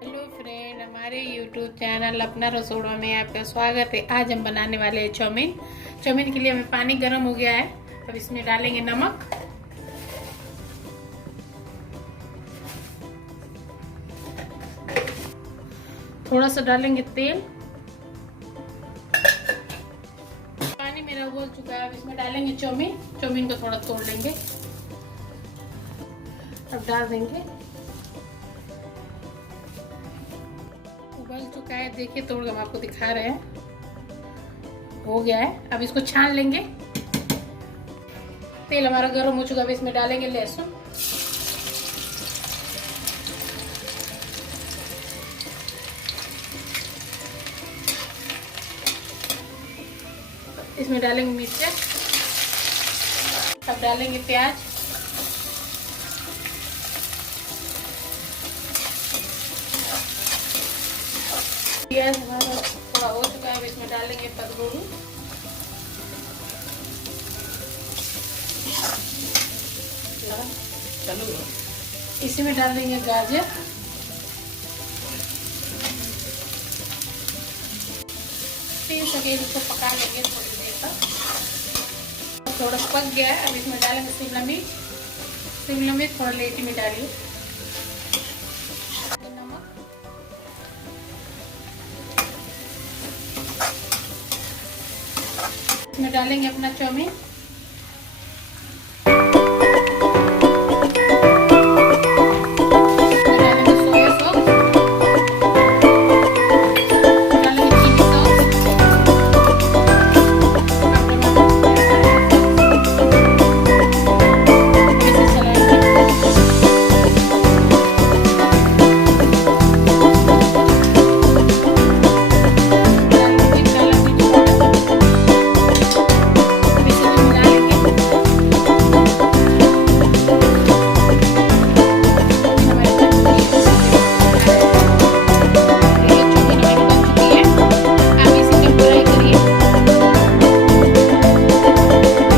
Hello friend, हमारे YouTube channel अपना रसोड़ा में आपका स्वागत है। आज हम बनाने वाले हैं चौमीन। चौमीन के लिए हमें पानी गर्म हो गया है। अब इसमें डालेंगे नमक, थोड़ा सा डालेंगे तेल। पानी मेरा उबल चुका है। अब इसमें डालेंगे चौमीन। चौमीन को थोड़ा तोड़ लेंगे। अब डाल देंगे। उबल चुका है, देखिए तोड़ के हम आपको दिखा रहे हैं। हो गया है। अब इसको छान लेंगे। तेल हमारा गर्म हो चुका है। अब इसमें डालेंगे लहसुन, इसमें डालेंगे मिर्च, अब डालेंगे प्याज, प्याज हमारा थोड़ा हो चुका है। अब इसमें डालेंगे पत्तगोभी, इसी में डाल देंगे गाजर, 3 सेकंड इसको पका लेंगे थोड़ी देर तक। थोड़ा पक गया है। अब इसमें डालेंगे शिमला मिर्च। शिमला मिर्च थोड़ा लेटी में डालिए। नमक, इसमें डालेंगे अपना चौमीन।